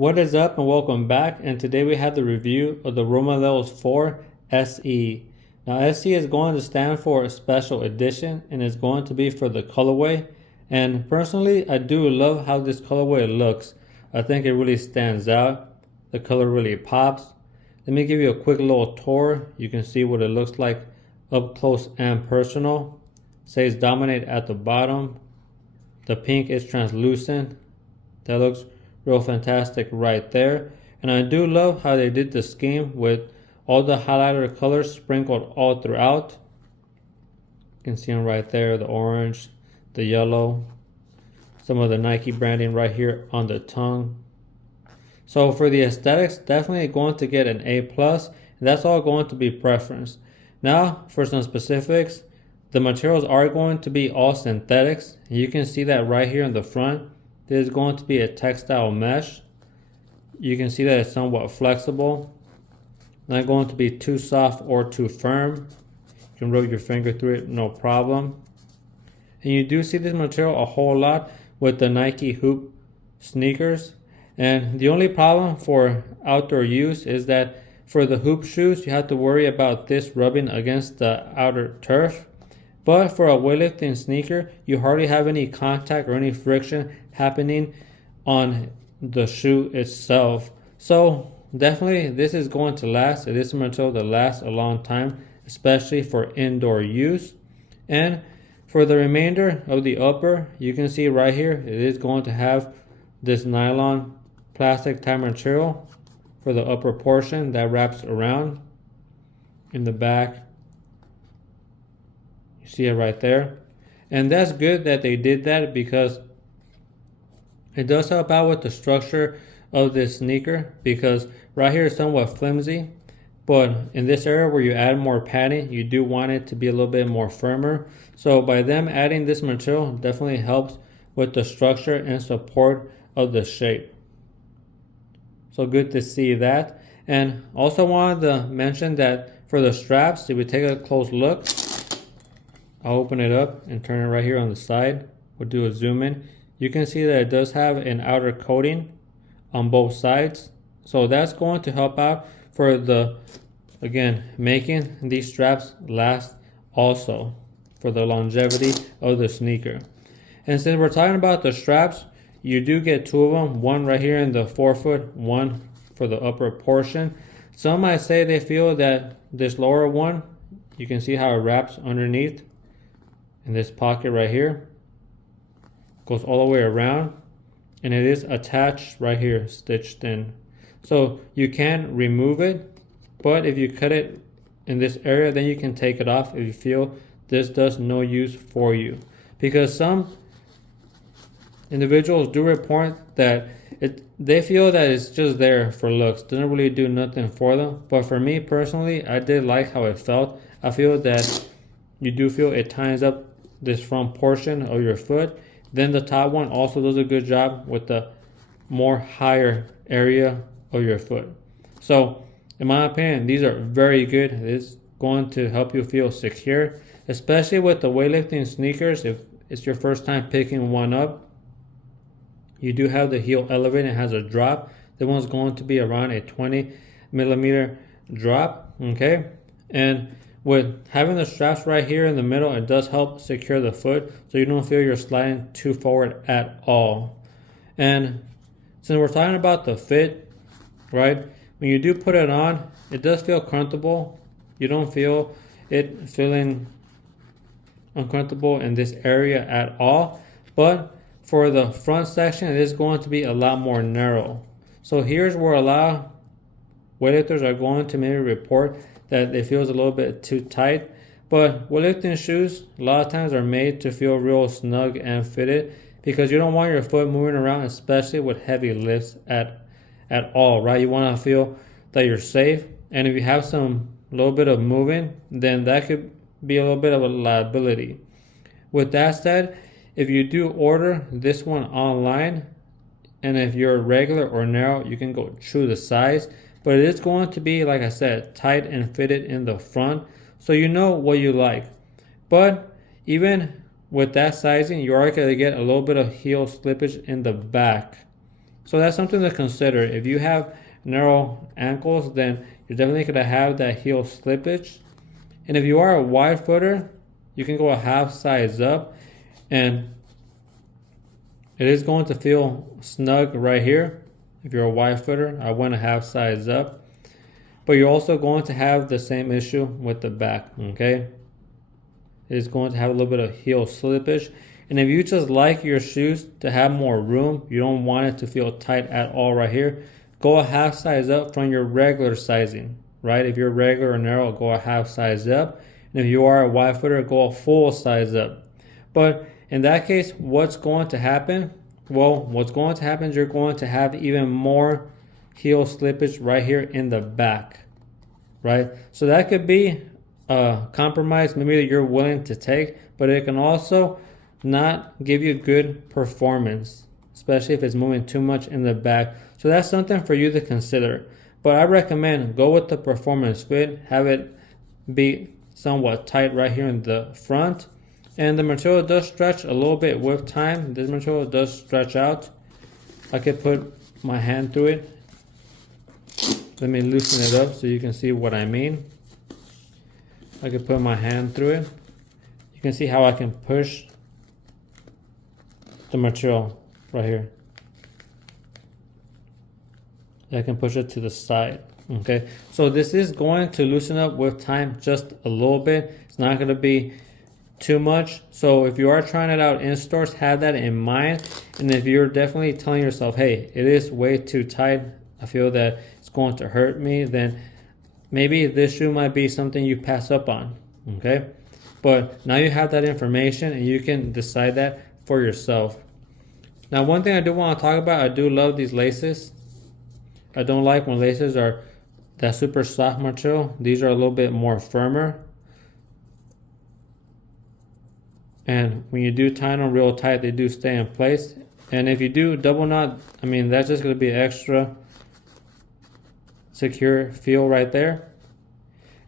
What is up and welcome back, and today we have the review of the Romaleos 4 SE. Now SE is going to stand for Special Edition and is going to be for the colorway, and personally I do love how this colorway looks. I think it really stands out. The color really pops. Let me give you a quick little tour. You can see what it looks like up close and personal. It says Dominate at the bottom. The pink is translucent. That looks real fantastic right there. And I do love how they did the scheme with all the highlighter colors sprinkled all throughout. You can see them right there, the orange, the yellow, some of the Nike branding right here on the tongue. So for the aesthetics, definitely going to get an A+, and that's all going to be preference. Now for some specifics, the materials are going to be all synthetics. You can see that right here in the front. This is going to be a textile mesh. You can see that it's somewhat flexible. Not going to be too soft or too firm. You can rub your finger through it, no problem. And you do see this material a whole lot with the Nike Hoop sneakers. And the only problem for outdoor use is that for the hoop shoes, you have to worry about this rubbing against the outer turf. But for a weightlifting sneaker, you hardly have any contact or any friction happening on the shoe itself. So definitely this is going to last. It is a material that lasts a long time, especially for indoor use. And for the remainder of the upper, you can see right here, it is going to have this nylon plastic type material for the upper portion that wraps around in the back. You see it right there. And that's good that they did that because it does help out with the structure of this sneaker, because right here is somewhat flimsy, but in this area where you add more padding, you do want it to be a little bit more firmer. So by them adding this material definitely helps with the structure and support of the shape. So good to see that. And also wanted to mention that for the straps, if we take a close look, I'll open it up and turn it right here on the side. We'll do a zoom in. You can see that it does have an outer coating on both sides. So that's going to help out for the, again, making these straps last also for the longevity of the sneaker. And since we're talking about the straps, you do get two of them, one right here in the forefoot, one for the upper portion. Some might say they feel that this lower one, you can see how it wraps underneath in this pocket right here, goes all the way around, and it is attached right here, stitched in. So you can remove it, but if you cut it in this area, then you can take it off if you feel this does no use for you. Because some individuals do report that they feel that it's just there for looks, doesn't really do nothing for them. But for me personally, I did like how it felt. I feel that you do feel it tightens up this front portion of your foot. Then the top one also does a good job with the more higher area of your foot. So in my opinion, these are very good. It's going to help you feel secure, especially with the weightlifting sneakers. If it's your first time picking one up, you do have the heel elevated. It has a drop. The one's going to be around a 20 millimeter drop. Okay. And with having the straps right here in the middle, it does help secure the foot so you don't feel you're sliding too forward at all. And since we're talking about the fit, right, when you do put it on, it does feel comfortable. You don't feel it feeling uncomfortable in this area at all. But for the front section, it is going to be a lot more narrow. So here's where a lot of weightlifters are going to maybe report that it feels a little bit too tight. But weightlifting shoes a lot of times are made to feel real snug and fitted, because you don't want your foot moving around, especially with heavy lifts at all, right? You want to feel that you're safe. And if you have some little bit of moving, then that could be a little bit of a liability. With that said, if you do order this one online, and if you're regular or narrow, you can go choose the size. But it is going to be, like I said, tight and fitted in the front, so you know what you like. But even with that sizing, you are going to get a little bit of heel slippage in the back. So that's something to consider. If you have narrow ankles, then you're definitely going to have that heel slippage. And if you are a wide footer, you can go a half size up, and it is going to feel snug right here. If you're a wide footer, I went a half size up. But you're also going to have the same issue with the back, okay? It is going to have a little bit of heel slippage. And if you just like your shoes to have more room, you don't want it to feel tight at all right here, go a half size up from your regular sizing, right? If you're regular or narrow, go a half size up. And if you are a wide footer, go a full size up. But in that case, what's going to happen? Well, what's going to happen is you're going to have even more heel slippage right here in the back, right? So that could be a compromise maybe that you're willing to take, but it can also not give you good performance, especially if it's moving too much in the back. So that's something for you to consider. But I recommend go with the performance fit, have it be somewhat tight right here in the front. And the material does stretch a little bit with time. This material does stretch out. I could put my hand through it. Let me loosen it up so you can see what I mean. I could put my hand through it. You can see how I can push the material right here. I can push it to the side. Okay, so this is going to loosen up with time just a little bit. It's not going to be too much. So if you are trying it out in stores, have that in mind. And if you're definitely telling yourself, hey, it is way too tight, I feel that it's going to hurt me, then maybe this shoe might be something you pass up on. Okay, but now you have that information and you can decide that for yourself. Now, one thing I do want to talk about, I do love these laces. I don't like when laces are that super soft material. These are a little bit more firmer. And when you do tie them real tight, they do stay in place. And if you do double knot, I mean, that's just going to be extra secure feel right there.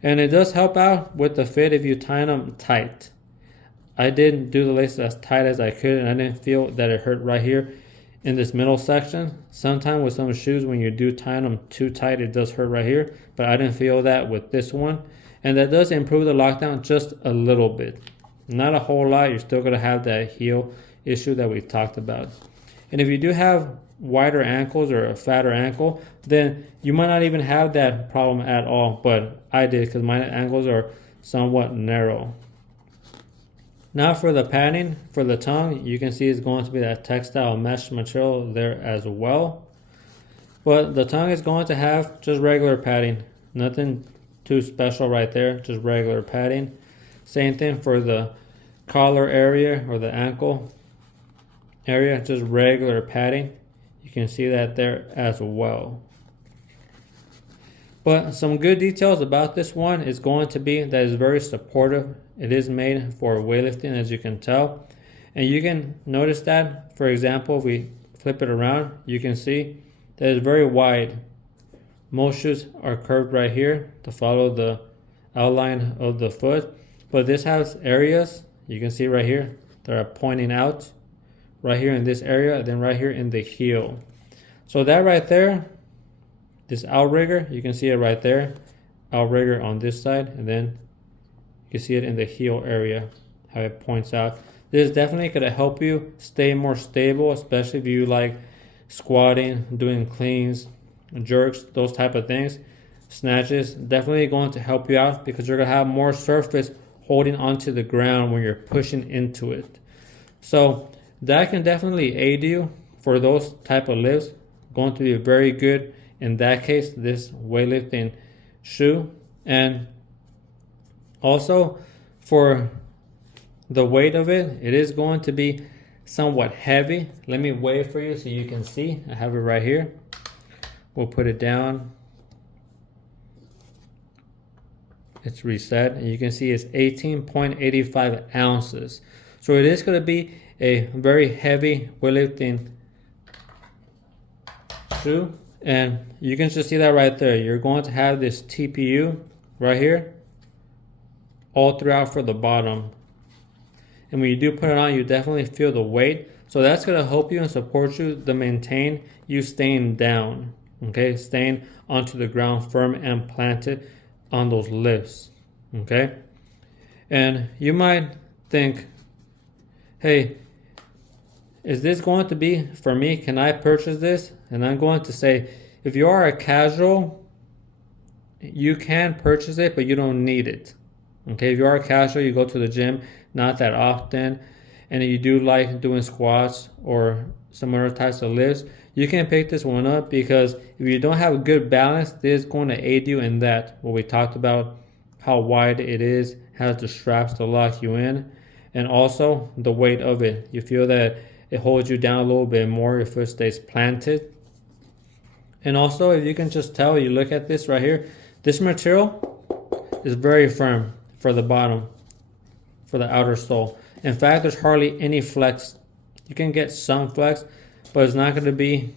And it does help out with the fit if you tie them tight. I did do the laces as tight as I could, and I didn't feel that it hurt right here in this middle section. Sometimes with some shoes, when you do tie them too tight, it does hurt right here. But I didn't feel that with this one. And that does improve the lockdown just a little bit. Not a whole lot. You're still going to have that heel issue that we talked about. And if you do have wider ankles or a fatter ankle, then you might not even have that problem at all. But I did, because my ankles are somewhat narrow. Now for the padding, for the tongue, you can see it's going to be that textile mesh material there as well. But the tongue is going to have just regular padding. Nothing too special right there, just regular padding. Same thing for the collar area or the ankle area, just regular padding. You can see that there as well. But some good details about this one is going to be that it's very supportive. It is made for weightlifting, as you can tell. And you can notice that, for example, if we flip it around, you can see that it's very wide. Most shoes are curved right here to follow the outline of the foot. But this has areas, you can see right here, that are pointing out. Right here in this area, and then right here in the heel. So that right there, this outrigger, you can see it right there. Outrigger on this side, and then you can see it in the heel area, how it points out. This is definitely going to help you stay more stable, especially if you like squatting, doing cleans, jerks, those type of things. Snatches, definitely going to help you out because you're going to have more surface holding onto the ground when you're pushing into it. So that can definitely aid you for those type of lifts. Going to be very good in that case, this weightlifting shoe. And also for the weight of it, it is going to be somewhat heavy. Let me weigh it for you so you can see. I have it right here. We'll put it down. It's reset, and you can see it's 18.85 ounces. So it is going to be a very heavy weightlifting shoe, and you can just see that right there. You're going to have this TPU right here all throughout for the bottom. And when you do put it on, you definitely feel the weight. So that's going to help you and support you to maintain you staying down, okay, staying onto the ground firm and planted on those lifts, okay. And you might think, hey, is this going to be for me? Can I purchase this? And I'm going to say, if you are a casual, you can purchase it, but you don't need it. Okay, if you are a casual, you go to the gym not that often, and you do like doing squats or some other types of lifts, you can pick this one up, because if you don't have a good balance, this is going to aid you in that. What we talked about, how wide it is, has the straps to lock you in, and also the weight of it. You feel that it holds you down a little bit more if it stays planted. And also, if you can just tell, you look at this right here, this material is very firm for the bottom, for the outer sole. In fact, there's hardly any flex. You can get some flex, but it's not going to be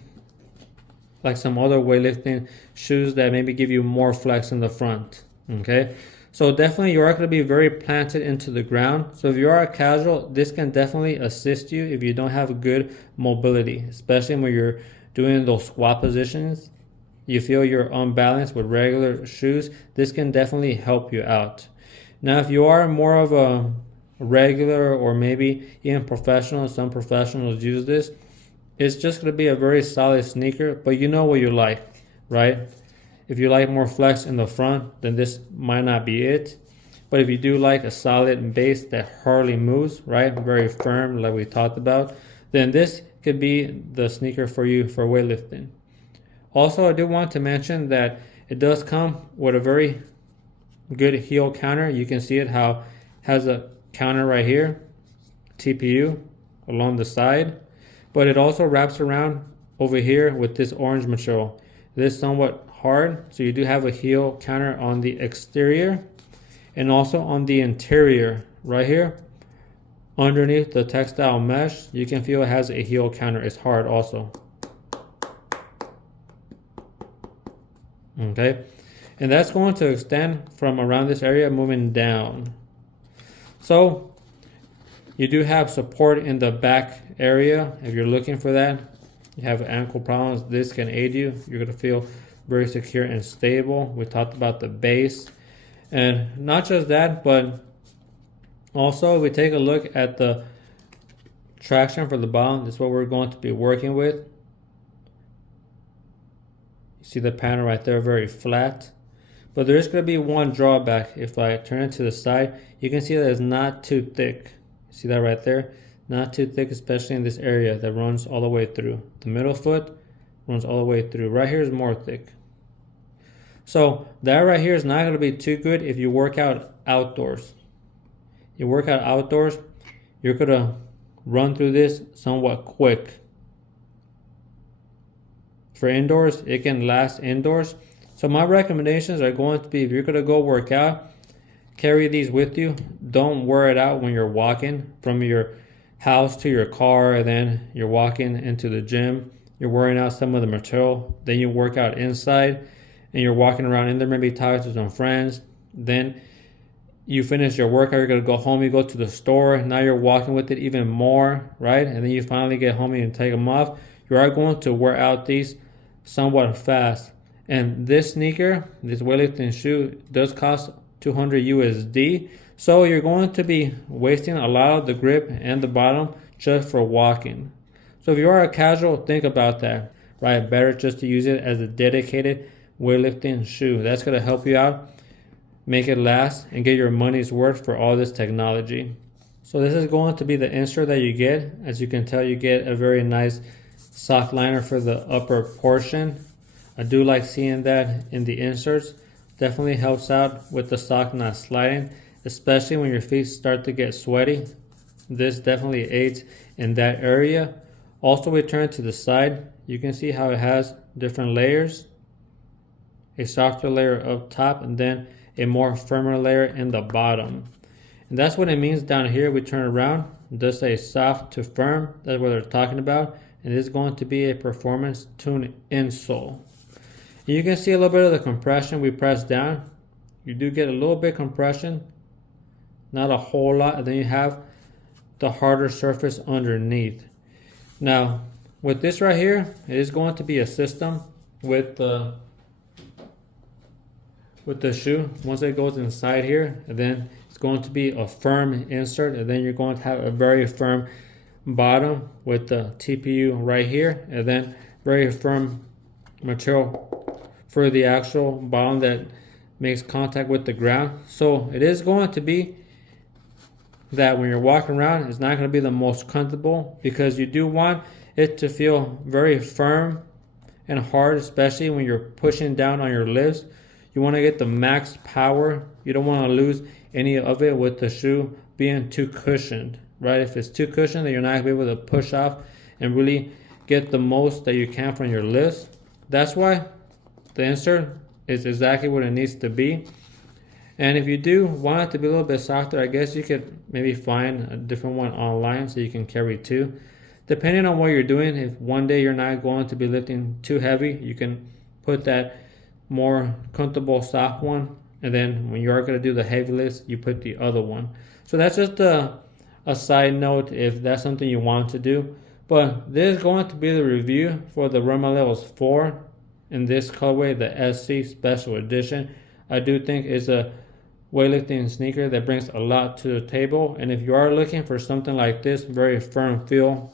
like some other weightlifting shoes that maybe give you more flex in the front. Okay, so definitely you are going to be very planted into the ground. So if you are a casual, this can definitely assist you if you don't have good mobility, especially when you're doing those squat positions. You feel you're unbalanced with regular shoes, this can definitely help you out. Now, if you are more of a regular or maybe even professional, some professionals use this, it's just going to be a very solid sneaker, but you know what you like, right? If you like more flex in the front, then this might not be it. But if you do like a solid base that hardly moves, right, very firm like we talked about, then this could be the sneaker for you for weightlifting. Also, I do want to mention that it does come with a very good heel counter. You can see it how it has a counter right here, TPU along the side, but it also wraps around over here with this orange material. This is somewhat hard, so you do have a heel counter on the exterior and also on the interior right here underneath the textile mesh. You can feel it has a heel counter. It's hard also. Okay, and that's going to extend from around this area moving down. So you do have support in the back area. If you're looking for that, you have ankle problems, this can aid you. You're going to feel very secure and stable. We talked about the base, and not just that, but also we take a look at the traction for the bottom. This is what we're going to be working with. You see the panel right there, very flat. But there is going to be one drawback. If I turn it to the side, you can see that it's not too thick. See that right there? Not too thick, especially in this area that runs all the way through. The middle foot runs all the way through. Right here is more thick. So that right here is not going to be too good if you work out outdoors. You work out outdoors, you're going to run through this somewhat quick. For indoors, it can last indoors. So my recommendations are going to be, if you're going to go work out, carry these with you. Don't wear it out when you're walking from your house to your car, and then you're walking into the gym. You're wearing out some of the material. Then you work out inside and you're walking around in there, maybe talking to some friends. Then you finish your workout, you're going to go home, you go to the store. Now you're walking with it even more, right? And then you finally get home and you take them off. You are going to wear out these somewhat fast. And this sneaker, this weightlifting shoe, does cost 200 USD. So you're going to be wasting a lot of the grip and the bottom just for walking. So if you are a casual, think about that, right? Better just to use it as a dedicated weightlifting shoe. That's going to help you out, make it last, and get your money's worth for all this technology. So this is going to be the insert that you get. As you can tell, you get a very nice soft liner for the upper portion. I do like seeing that in the inserts. Definitely helps out with the sock not sliding, especially when your feet start to get sweaty. This definitely aids in that area. Also, we turn to the side. You can see how it has different layers. A softer layer up top and then a more firmer layer in the bottom. And that's what it means down here. We turn around. It does say soft to firm. That's what they're talking about. And it is going to be a performance tune insole. And you can see a little bit of the compression. We press down. You do get a little bit compression. Not a whole lot. And then you have the harder surface underneath. Now, with this right here, it is going to be a system with the shoe. Once it goes inside here, and then it's going to be a firm insert, and then you're going to have a very firm bottom with the TPU right here, and then very firm material for the actual bottom that makes contact with the ground. So it is going to be that when you're walking around, it's not going to be the most comfortable, because you do want it to feel very firm and hard, especially when you're pushing down on your lifts. You want to get the max power. You don't want to lose any of it with the shoe being too cushioned, right? If it's too cushioned, then you're not going to be able to push off and really get the most that you can from your lifts. That's why the insert is exactly what it needs to be. And if you do want it to be a little bit softer, I guess you could maybe find a different one online so you can carry two. Depending on what you're doing, if one day you're not going to be lifting too heavy, you can put that more comfortable soft one, and then when you are going to do the heavy lifts, you put the other one. So that's just a side note if that's something you want to do. But this is going to be the review for the Romaleos 4 in this colorway, the SC Special Edition. I do think it's a weightlifting sneaker that brings a lot to the table, and if you are looking for something like this, very firm feel,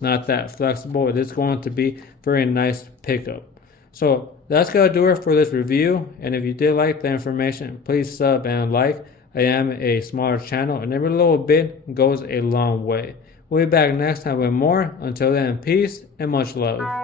not that flexible, it is going to be very nice pickup. So that's going to do it for this review, and if you did like the information, please sub and like. I am a smaller channel, and every little bit goes a long way. We'll be back next time with more. Until then, peace and much love.